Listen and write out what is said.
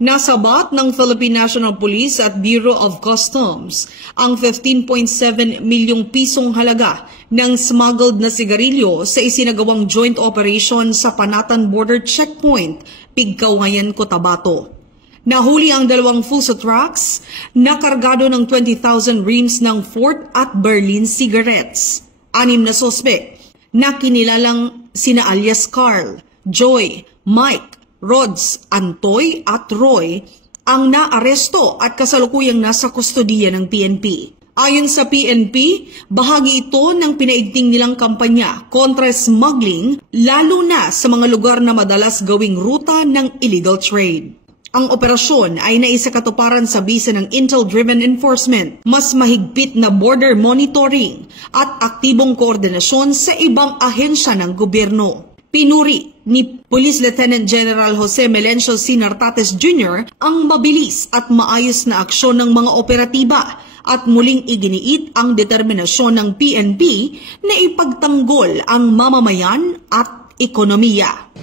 Nasabat ng Philippine National Police at Bureau of Customs ang 15.7 milyong pisong halaga ng smuggled na sigarilyo sa isinagawang joint operation sa Panatan Border Checkpoint, Pigkawayan, Cotabato. Nahuli ang 2 Fuso trucks na kargado ng 20,000 reams ng Fort at Berlin cigarettes. 6 na sospek na kinilalang sina alias Carl, Joy, Mike, Rods, Antoy at Roy ang naaresto at kasalukuyang nasa kustodiya ng PNP. Ayon sa PNP, bahagi ito ng pinaigting nilang kampanya kontra smuggling, lalo na sa mga lugar na madalas gawing ruta ng illegal trade. Ang operasyon ay naisakatuparan sa bisa ng intel-driven enforcement, mas mahigpit na border monitoring at aktibong koordinasyon sa ibang ahensya ng gobyerno. Pinuri ni Police Lieutenant General Jose Melencio C. Nartates Jr. ang mabilis at maayos na aksyon ng mga operatiba at muling iginiit ang determinasyon ng PNP na ipagtanggol ang mamamayan at ekonomiya.